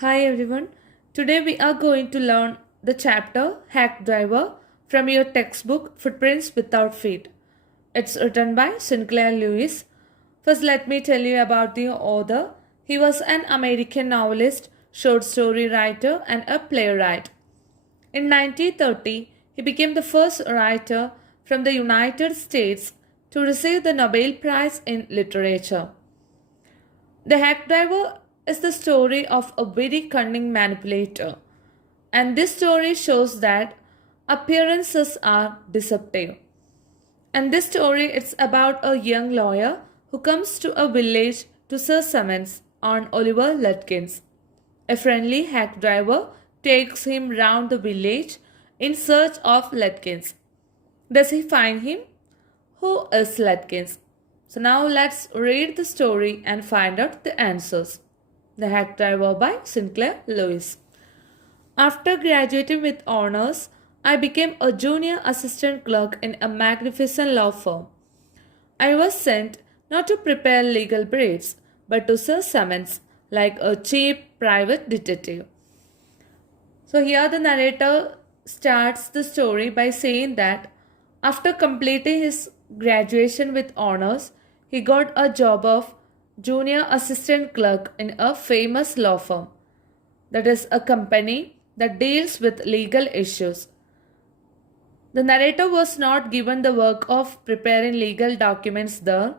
Hi everyone. Today we are going to learn the chapter Hack Driver from your textbook Footprints Without Feet. It's written by Sinclair Lewis. First, let me tell you about the author. He was an American novelist, short story writer, and a playwright. In 1930, he became the first writer from the United States to receive the Nobel Prize in Literature. The hack driver is the story of a very cunning manipulator, and this story shows that appearances are deceptive. And this story it's about a young lawyer who comes to a village to serve summons on Oliver Lutkins. A friendly hack driver takes him round the village in search of Lutkins. Does he find him? Who is Lutkins? So now let's read the story and find out the answers. The Hack Driver by Sinclair Lewis. After graduating with honors, I became a junior assistant clerk in a magnificent law firm. I was sent not to prepare legal briefs, but to serve summons like a cheap private detective. So here the narrator starts the story by saying that after completing his graduation with honors, he got a job of junior assistant clerk in a famous law firm. That is a company that deals with legal issues. The narrator was not given the work of preparing legal documents there.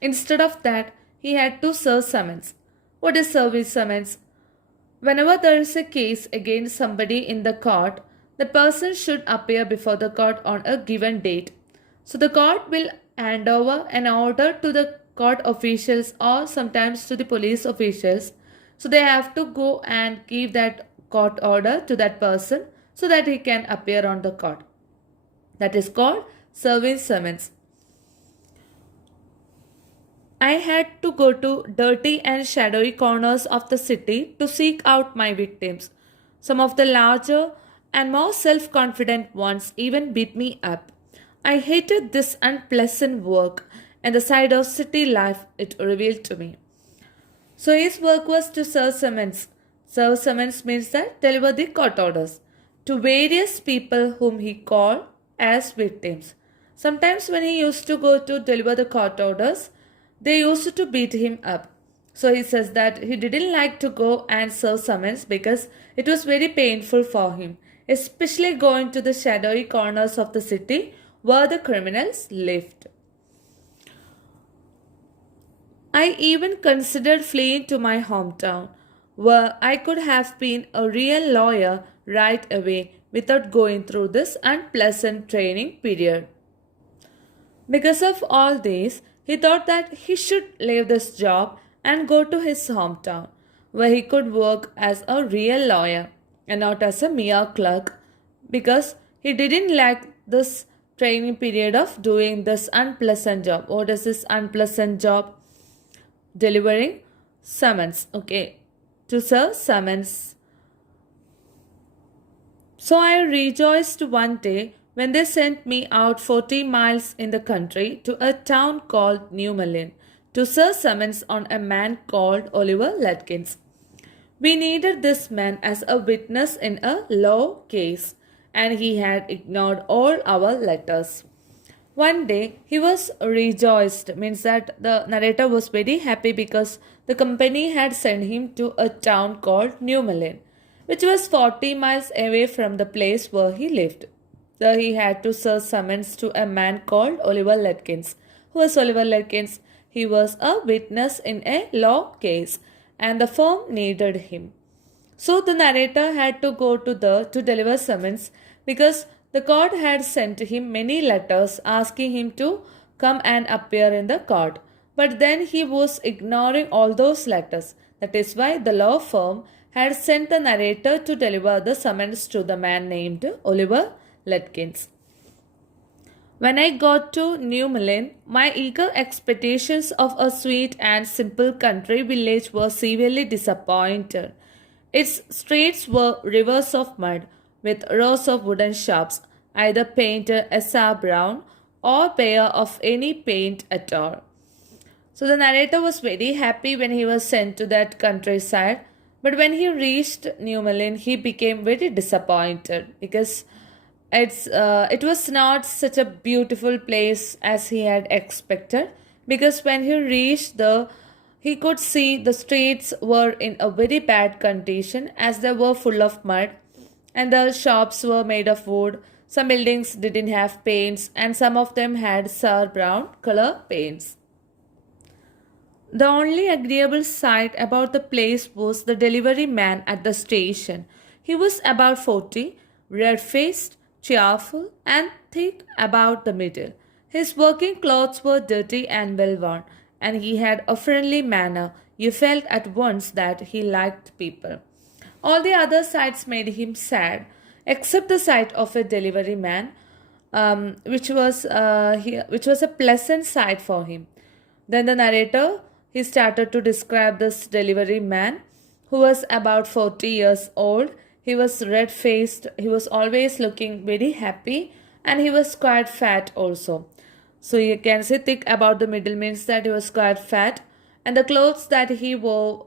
Instead of that, he had to serve summons. What is service summons? Whenever there is a case against somebody in the court, that person should appear before the court on a given date. So the court will hand over an order to the court officials or sometimes to the police officials. So they have to go and give that court order to that person so that he can appear on the court. That is called serving summons. I had to go to dirty and shadowy corners of the city to seek out my victims. Some of the larger and more self confident ones even beat me up. I hated this unpleasant work and the side of city life it revealed to me. So his work was to serve summons. Serve summons means that deliver the court orders to various people whom he called as victims. Sometimes when he used to go to deliver the court orders, they used to beat him up. So he says that he didn't like to go and serve summons because it was very painful for him, especially going to the shadowy corners of the city where the criminals lived. I even considered fleeing to my hometown, where I could have been a real lawyer right away without going through this unpleasant training period. Because of all this, he thought that he should leave this job and go to his hometown, where he could work as a real lawyer and not as a mere clerk, because he didn't like this training period of doing this unpleasant job. What is this unpleasant job? Delivering summons. Okay, to serve summons. So I rejoiced one day when they sent me out 40 miles in the country to a town called New Malin to serve summons on a man called Oliver Lutkins. We needed this man as a witness in a law case, and he had ignored all our letters. One day he was rejoiced, means that the narrator was very happy because the company had sent him to a town called New Malin, which was 40 miles away from the place where he lived. There he had to serve summons to a man called Oliver Lutkins. Who was Oliver Lutkins? He was a witness in a law case and the firm needed him. So the narrator had to go to to deliver summons because the court had sent him many letters asking him to come and appear in the court. But then he was ignoring all those letters. That is why the law firm had sent the narrator to deliver the summons to the man named Oliver Lutkins. When I got to New Malin, my eager expectations of a sweet and simple country village were severely disappointed. Its streets were rivers of mud, with rows of wooden shops, either painted Essa brown or bare of any paint at all. So the narrator was very happy when he was sent to that countryside But when he reached New Malin, he became very disappointed because it was not such a beautiful place as he had expected. Because when he reached the, he could see the streets were in a very bad condition as they were full of mud, and the shops were made of wood. Some buildings didn't have paints, and some of them had sour brown color paints. The only agreeable sight about the place was the delivery man at the station. He was about 40, red faced, cheerful, and thick about the middle. His working clothes were dirty and well worn, and he had a friendly manner. You felt at once that he liked people. All the other sights made him sad, except the sight of a delivery man, which was a pleasant sight for him. Then the narrator he started to describe this delivery man who was about 40 years old. He was red faced, he was always looking very happy, and he was quite fat also. So you can see thick about the middle means that he was quite fat, and the clothes that he wore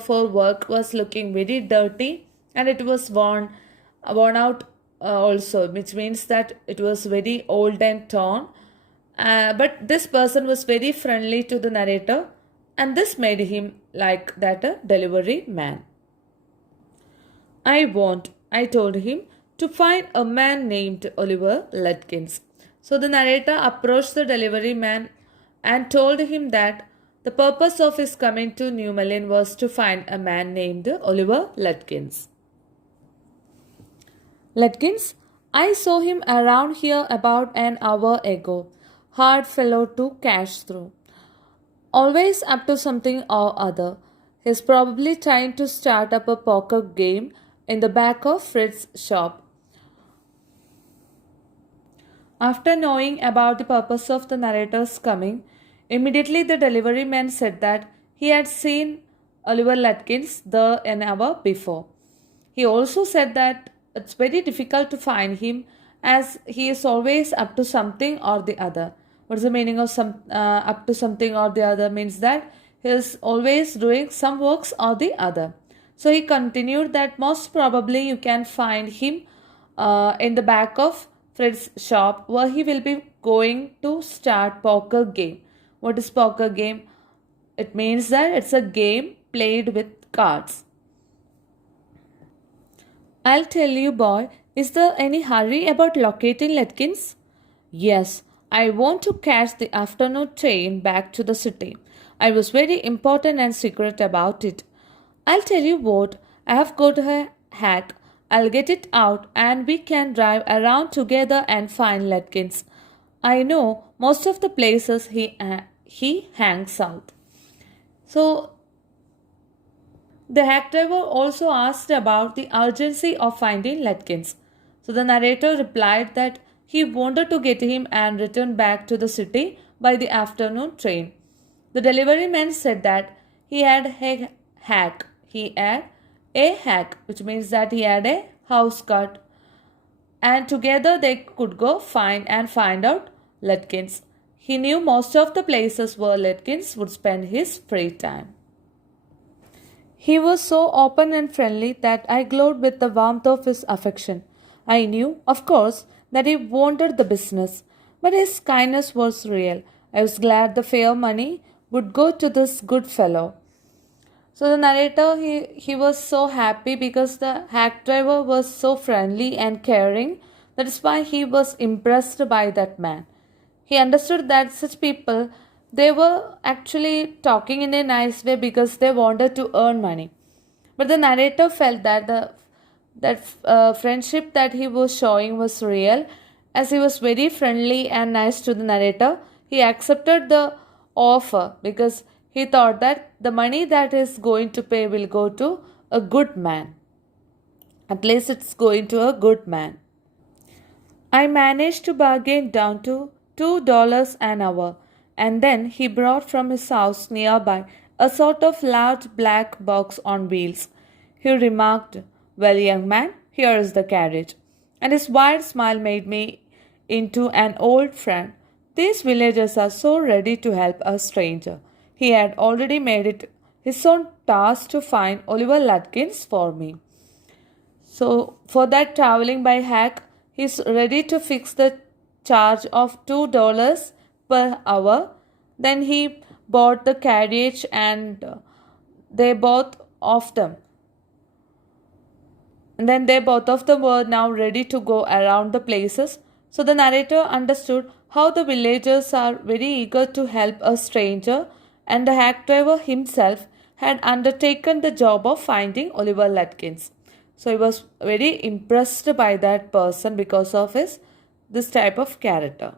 for work was looking very dirty, and it was worn out also, which means that it was very old and torn. But this person was very friendly to the narrator, and this made him like that a delivery man. I told him, to find a man named Oliver Lutkins. So the narrator approached the delivery man and told him that the purpose of his coming to New Malin was to find a man named Oliver Lutkins. Lutkins, I saw him around here about an hour ago. Hard fellow to cash through. Always up to something or other. He's probably trying to start up a poker game in the back of Fritz's shop. After knowing about the purpose of the narrator's coming, immediately the delivery man said that he had seen Oliver Lutkins there an hour before. He also said that it's very difficult to find him as he is always up to something or the other. What's the meaning of up to something or the other? Means that he is always doing some works or the other. So he continued that most probably you can find him in the back of Fred's shop where he will be going to start poker game. What is poker game? It means that it's a game played with cards. I'll tell you, boy, is there any hurry about locating Lutkins? Yes, I want to catch the afternoon train back to the city. I was very important and secret about it. I'll tell you what, I have got a hack. I'll get it out and we can drive around together and find Lutkins. I know most of the places he hangs out. So the hack driver also asked about the urgency of finding Lutkins. So the narrator replied that he wanted to get him and return back to the city by the afternoon train. The delivery man said that he had a hack. He had a hack, which means that he had a house cut, and together they could go find out Lutkins. He knew most of the places where Lutkins would spend his free time. He was so open and friendly that I glowed with the warmth of his affection. I knew, of course, that he wanted the business, but his kindness was real. I was glad the fair money would go to this good fellow. So the narrator, he was so happy because the hack driver was so friendly and caring. That is why he was impressed by that man. He understood that such people, they were actually talking in a nice way because they wanted to earn money. But the narrator felt that that friendship that he was showing was real, as he was very friendly and nice to the narrator. He accepted the offer because he thought that the money that is going to pay will go to a good man. At least it's going to a good man. I managed to bargain down to $2 an hour, and then he brought from his house nearby a sort of large black box on wheels. He remarked, "Well, young man, here is the carriage." And his wide smile made me into an old friend. These villagers are so ready to help a stranger. He had already made it his own tasked to find Oliver Lutkins for me. So, for that traveling by hack, he's ready to fix the charge of $2 per hour. Then he bought the carriage and they both of them. And then they both of them were now ready to go around the places. So the narrator understood how the villagers are very eager to help a stranger, and the hack driver himself had undertaken the job of finding Oliver Lutkins. So he was very impressed by that person because of his this type of character.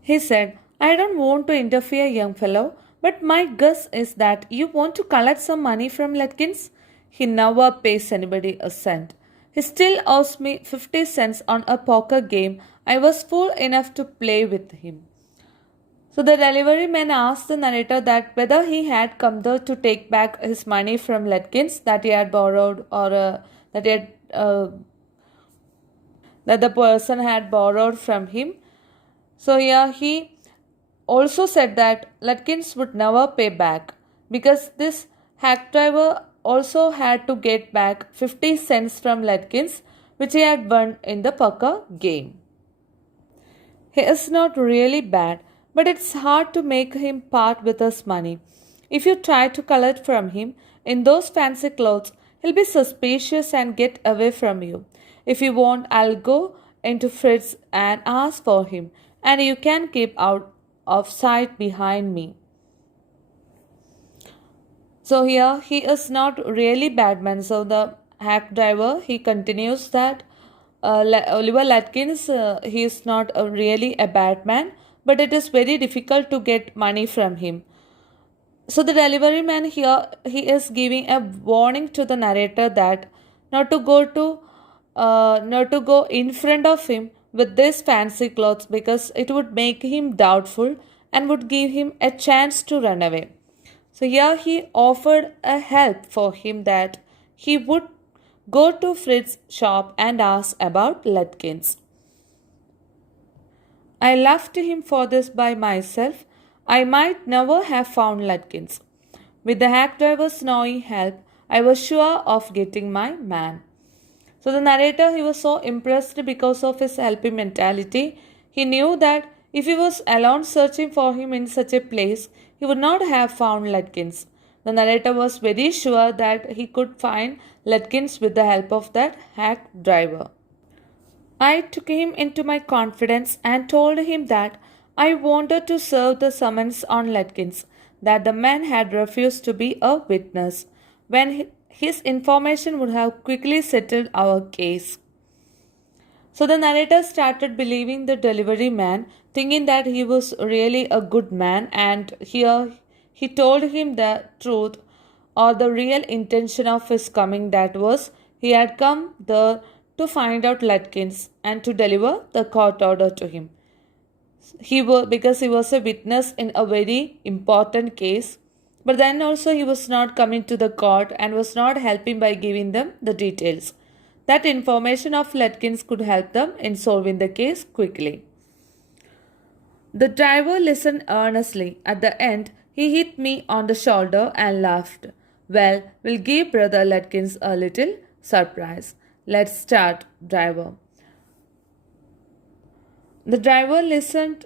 He said, I don't want to interfere, young fellow, but my guess is that you want to collect some money from Lutkins. He never pays anybody a cent. He still owes me 50 cents on a poker game I was fool enough to play with him. So the delivery man asked the narrator that whether he had come there to take back his money from Lutkins that he had borrowed or that he had that the person had borrowed from him. So here he also said that Lutkins would never pay back because this hack driver also had to get back 50 cents from Lutkins which he had won in the poker game. He is not really bad, but it's hard to make him part with his money. If you try to collect from him in those fancy clothes, he'll be suspicious and get away from you. If you want, I'll go into Fritz and ask for him, and you can keep out of sight behind me. So here he is not really bad man. So the hack driver he continues that Oliver Lutkins he is not really a bad man, but it is very difficult to get money from him. So the delivery man here he is giving a warning to the narrator that not to go in front of him with these fancy clothes because it would make him doubtful and would give him a chance to run away. So here he offered a help for him that he would go to Fritz's shop and ask about Lutkins. I left him for this by myself. I might never have found Lutkins. With the hack driver's knowing help, I was sure of getting my man. So the narrator he was so impressed because of his helping mentality. He knew that if he was alone searching for him in such a place, he would not have found Lutkins. The narrator was very sure that he could find Lutkins with the help of that hack driver. I took him into my confidence and told him that I wanted to serve the summons on Lutkins, that the man had refused to be a witness, when his information would have quickly settled our case. So the narrator started believing the delivery man, thinking that he was really a good man, and here he told him the truth or the real intention of his coming, that was he had come there to find out Lutkins and to deliver the court order to him. Because he was a witness in a very important case, but then also he was not coming to the court and was not helping by giving them the details. That information of Lutkins could help them in solving the case quickly. The driver listened earnestly. At the end, he hit me on the shoulder and laughed. Well, we'll give Brother Lutkins a little surprise. Let's start, driver. The driver listened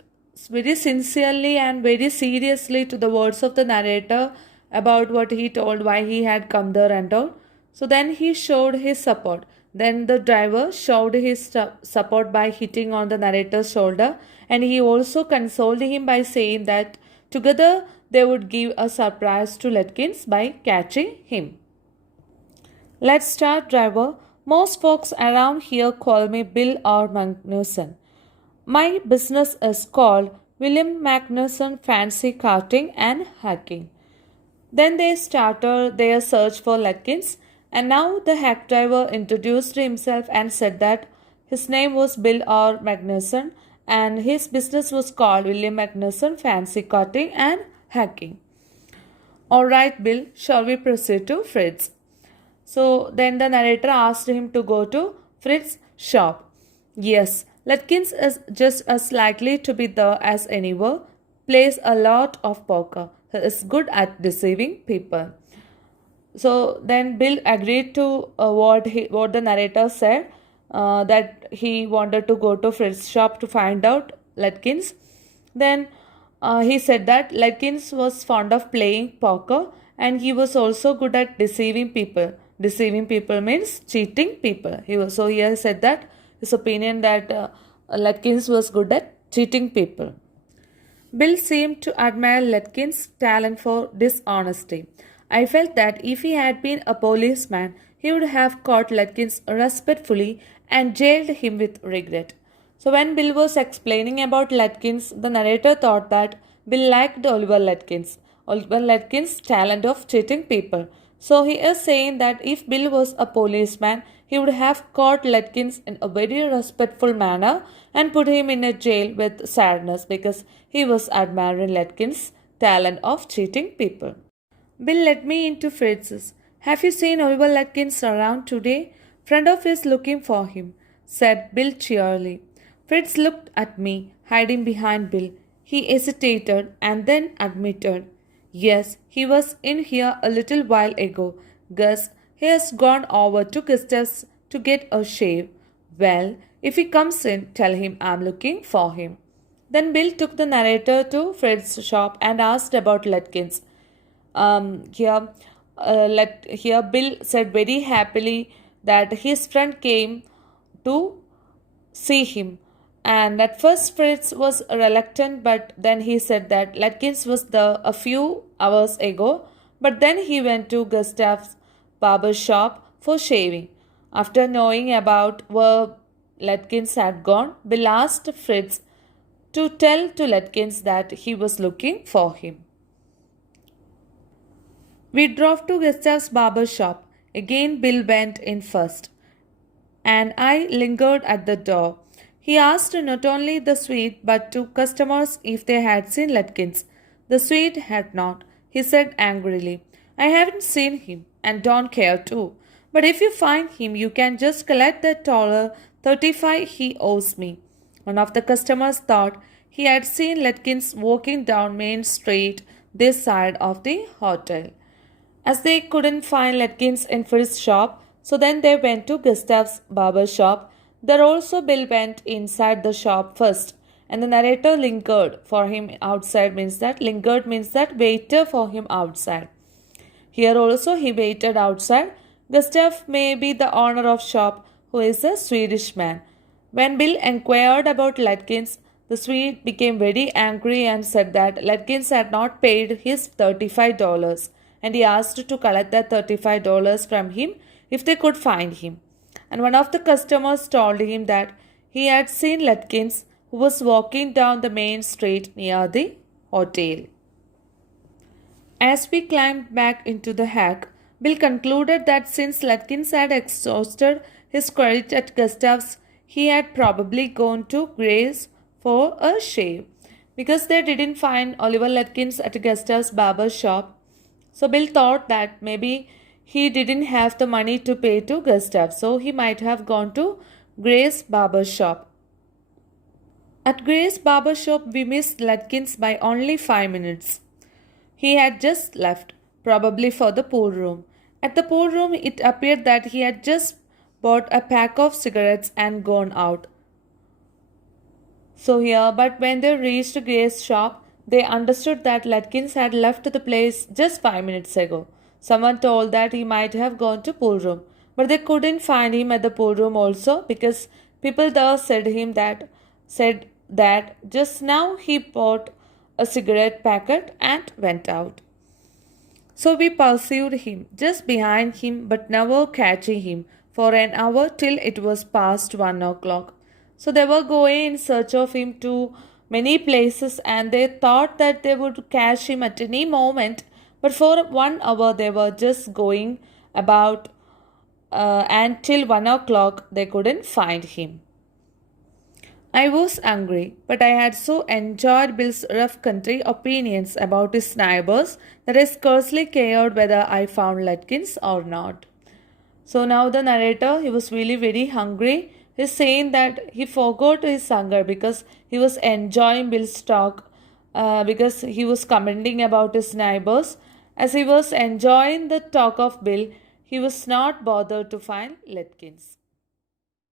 very sincerely and very seriously to the words of the narrator about what he told, why he had come there and all. So then he showed his support. Then the driver showed his support by hitting on the narrator's shoulder, and he also consoled him by saying that together they would give a surprise to Lutkins by catching him. Let's start, driver. Most folks around here call me Bill or Magnuson. My business is called William Magnuson Fancy Carting and Hacking. Then they started their search for Lutkins, and now the hack driver introduced himself and said that his name was Bill R. Magnuson and his business was called William Magnuson Fancy Carting and Hacking. Alright, Bill, shall we proceed to Fritz? So then the narrator asked him to go to Fritz's shop. Yes, Lutkins is just as likely to be there as anywhere, plays a lot of poker. He is good at deceiving people. So then Bill agreed to what the narrator said, that he wanted to go to Fred's shop to find out Letkins. Then he said that Letkins was fond of playing poker and he was also good at deceiving people. Deceiving people means cheating people. He said that his opinion that Letkins was good at cheating people. Bill seemed to admire Letkin's talent for dishonesty. I felt that if he had been a policeman, he would have caught Letkins respectfully and jailed him with regret. So, when Bill was explaining about Letkins, the narrator thought that Bill liked Oliver Letkin's talent of cheating people. So, he is saying that if Bill was a policeman, he would have caught Letkins in a very respectful manner and put him in a jail with sadness because he was admiring Letkins' talent of cheating people. Bill led me into Fritz's. Have you seen Oliver Letkins around today? Friend of his looking for him, said Bill cheerily. Fritz looked at me, hiding behind Bill. He hesitated and then admitted, yes, he was in here a little while ago. Gus, he has gone over to Gustav's to get a shave. Well, if he comes in, tell him I'm looking for him. Then Bill took the narrator to Fred's shop and asked about Letkins. Here, here Bill said very happily that his friend came to see him. And at first Fritz was reluctant, but then he said that Letkins was there a few hours ago, but then he went to Gustav's barber shop for shaving. After knowing about where Letkins had gone, Bill asked Fritz to tell to Letkins that he was looking for him. We drove to Gustav's barber shop. Again, Bill went in first, and I lingered at the door. He asked not only the Swede but to customers if they had seen Letkins. The Swede had not. He said angrily, I haven't seen him and don't care to. But if you find him, you can just collect the $35 he owes me. One of the customers thought he had seen Letkins walking down Main Street this side of the hotel. As they couldn't find Letkins in Fritz's shop, so then they went to Gustav's barber shop. There also Bill went inside the shop first, and the narrator lingered for him outside means that waited for him outside. Here also he waited outside. Gustav may be the owner of shop, who is a Swedish man. When Bill inquired about Letkins, the Swede became very angry and said that Letkins had not paid his $35, and he asked to collect that $35 from him if they could find him. And one of the customers told him that he had seen Letkins, who was walking down the main street near the hotel. As we climbed back into the hack, Bill concluded that since Letkins had exhausted his credit at Gustav's, he had probably gone to Gray's for a shave. Because they didn't find Oliver Letkins at Gustav's barber shop, so Bill thought that maybe he didn't have the money to pay to Gustav, so he might have gone to Gray's barber shop. At Gray's barber shop, we missed Letkins by only 5 minutes. He had just left, probably for the pool room. At the pool room, it appeared that he had just bought a pack of cigarettes and gone out. But when they reached Gray's shop, they understood that Letkins had left the place just 5 minutes ago. Someone told that he might have gone to pool room, but they couldn't find him at the pool room also because people there said that just now he bought a cigarette packet and went out. So we pursued him, just behind him but never catching him, for an hour till it was past 1 o'clock. So they were going in search of him to many places and they thought that they would catch him at any moment, but for 1 hour they were just going about and till 1 o'clock they couldn't find him. I was angry, but I had so enjoyed Bill's rough country opinions about his neighbors that I scarcely cared whether I found Letkins or not. So now the narrator, he was really very hungry. He's saying that he forgot his hunger because he was enjoying Bill's talk because he was commenting about his neighbors As he was enjoying the talk of Bill, he was not bothered to find Letkins.